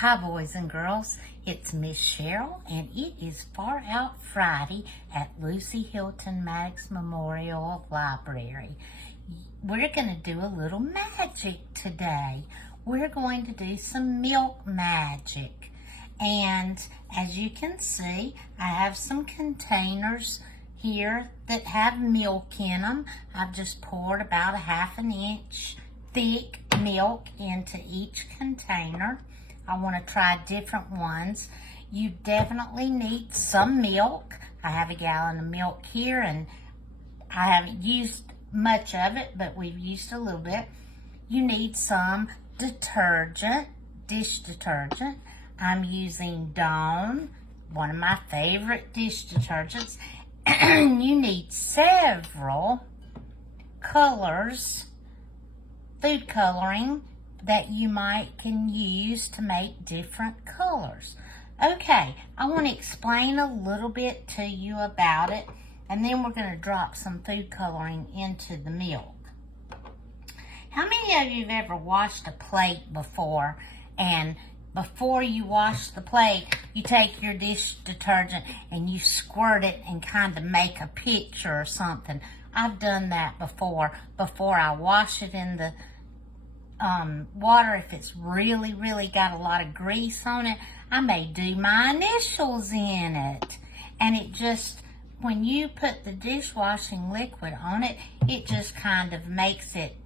Hi, boys and girls. It's Miss Cheryl, and it is Far Out Friday at Lucy Hilton Maddox Memorial Library. We're going to do a little magic today. We're going to do some milk magic. And as you can see, I have some containers here that have milk in them. I've just poured about a ½ inch thick milk into each container. I want to try different ones. You definitely need some milk. I have a gallon of milk here, and I haven't used much of it, but we've used a little bit. You need some detergent, dish detergent. I'm using Dawn, one of my favorite dish detergents. You need several colors, food coloring, that you can use to make different colors. Okay, I want to explain a little bit to you about it, and then we're going to drop some food coloring into the milk. How many of you have ever washed a plate before, and before you wash the plate, you take your dish detergent and you squirt it and kind of make a picture or something? I've done that before I wash it in the water. If it's really got a lot of grease on it, I may do my initials in it. And it just, when you put the dishwashing liquid on it, it just kind of makes it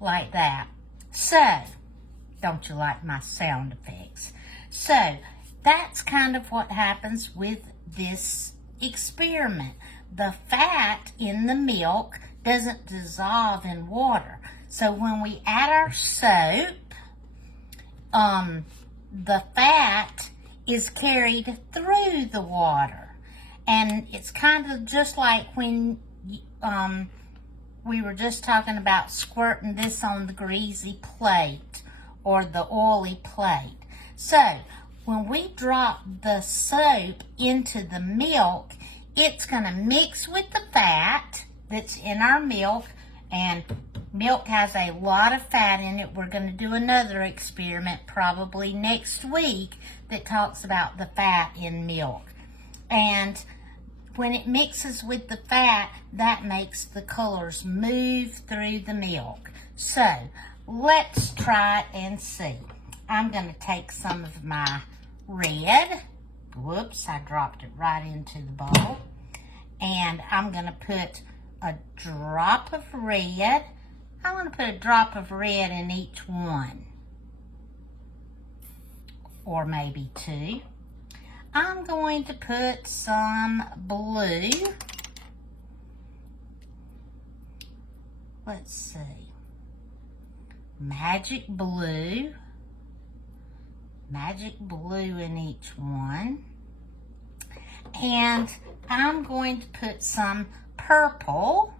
like that. So, don't you like my sound effects? So, that's kind of what happens with this experiment. The fat in the milk doesn't dissolve in water. So when we add our soap, the fat is carried through the water. And it's kind of just like when we were just talking about squirting this on the greasy plate or the oily plate. So when we drop the soap into the milk, it's going to mix with the fat that's in our milk, and milk has a lot of fat in it. We're going to do another experiment probably next week that talks about the fat in milk. And when it mixes with the fat, that makes the colors move through the milk. So, let's try it and see. I'm going to take some of my red. Whoops, I dropped it right into the bowl. And I'm going to put a drop of red. I want to put a drop of red in each one. Or maybe two. I'm going to put some blue. Let's see. Magic blue. Magic blue in each one. And I'm going to put some purple.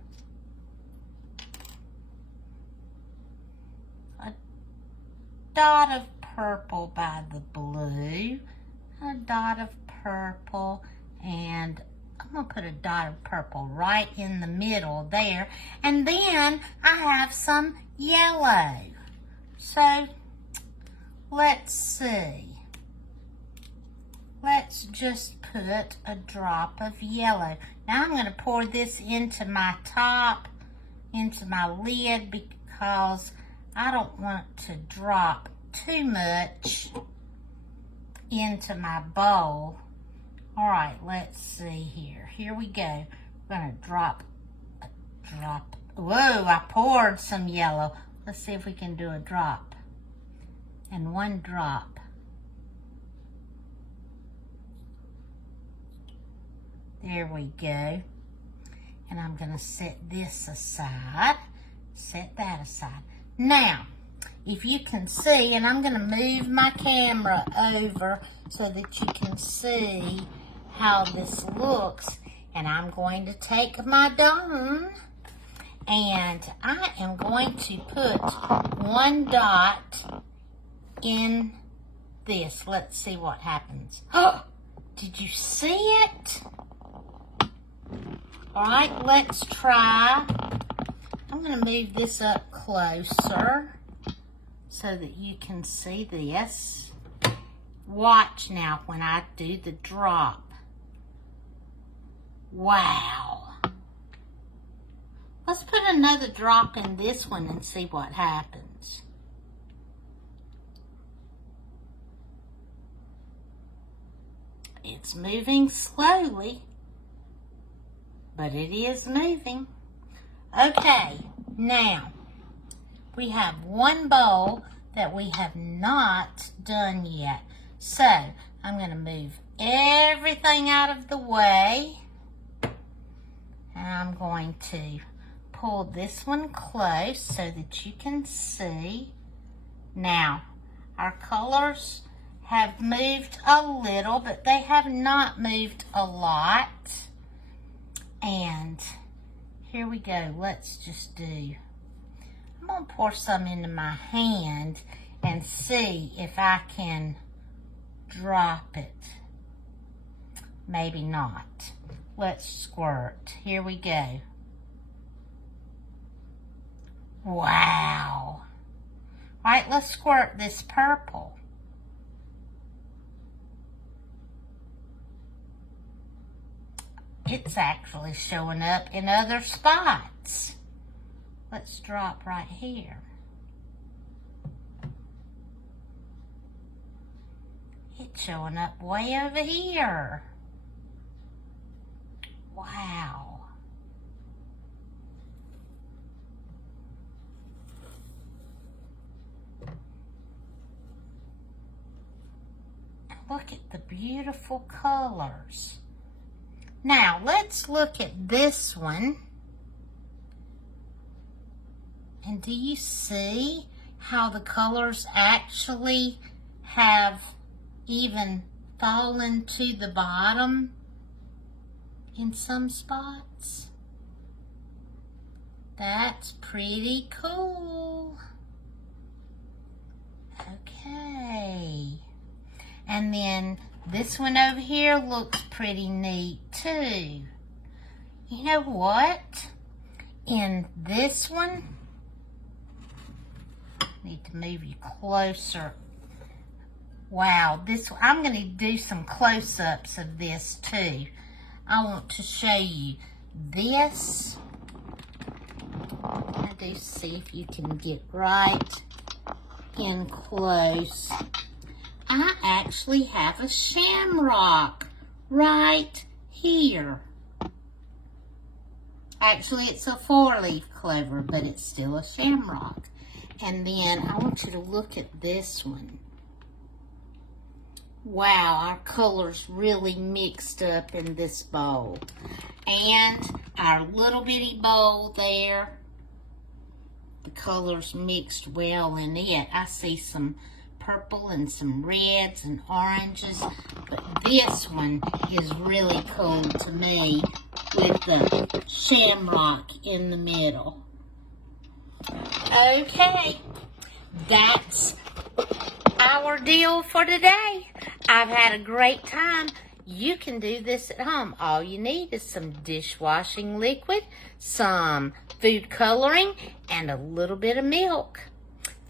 A dot of purple by the blue. A dot of purple, and I'm going to put a dot of purple right in the middle there. And then I have some yellow. So, let's see. Let's just put a drop of yellow. Now I'm going to pour this into my top, into my lid, because I don't want to drop too much into my bowl. All right, let's see here. Here we go. We're going to drop a drop. Whoa, I poured some yellow. Let's see if we can do a drop. And one drop. There we go. And I'm going to set this aside. Set that aside. Now, if you can see, and I'm going to move my camera over so that you can see how this looks. And I'm going to take my Dawn, and I am going to put one dot in this. Let's see what happens. Oh, did you see it? All right, let's try. I'm going to move this up closer so that you can see this. Watch now when I do the drop. Wow. Let's put another drop in this one and see what happens. It's moving slowly, but it is moving. Okay, now we have one bowl that we have not done yet. So I'm going to move everything out of the way. And I'm going to pull this one close so that you can see. Now, our colors have moved a little, but they have not moved a lot. And here we go. Let's just do, I'm going to pour some into my hand and see if I can drop it. Maybe not. Let's squirt. Here we go. Wow. All right, let's squirt this purple. It's actually showing up in other spots. Let's drop right here. It's showing up way over here. Wow. Look at the beautiful colors. Now, let's look at this one. And do you see how the colors actually have even fallen to the bottom in some spots? That's pretty cool. Okay. And then this one over here looks pretty neat too. You know what? In this one, need to move you closer. Wow, this, I'm going to do some close-ups of this too. I want to show you this. I do see if you can get right in close. I actually have a shamrock right here. Actually, it's a 4-leaf clover, but it's still a shamrock. And then I want you to look at this one. Wow, our colors really mixed up in this bowl. And our little bitty bowl there, the colors mixed well in it. I see some purple and some reds and oranges, but this one is really cool to me with the shamrock in the middle. Okay, that's our deal for today. I've had a great time. You can do this at home. All you need is some dishwashing liquid, some food coloring, and a little bit of milk.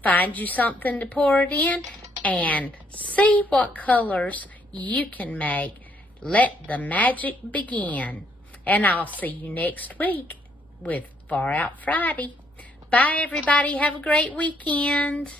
Find you something to pour it in and see what colors you can make. Let the magic begin. And I'll see you next week with Far Out Friday. Bye, everybody. Have a great weekend.